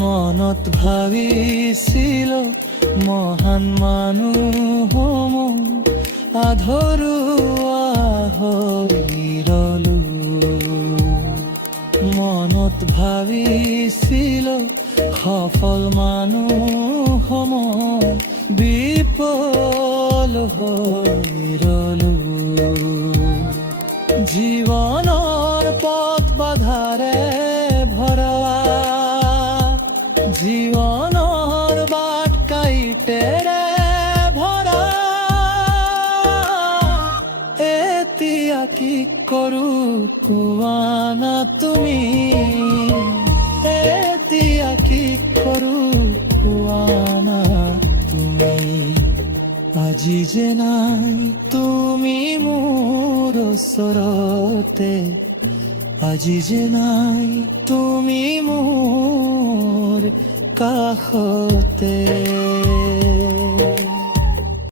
মনত ভাবিছিল মহান মানুহ মোৰ আধৰুৱা হৈ ৰলো। মনত ভাবিছিল সফল মানুহ মই বিফল হৈ ৰলো। জীৱনৰ পথ বাধাৰে ভৰা, জীৱনৰ বাট কাইটেৰে ভৰা, এতিয়া কি কৰো কোৱা না তুমি, এতিয়া কি কৰো কোৱা না তুমি। আজি যে নাই তুমি মোৰ ওচৰতে, আজি যে নাই তুমি মোৰ কাষতে।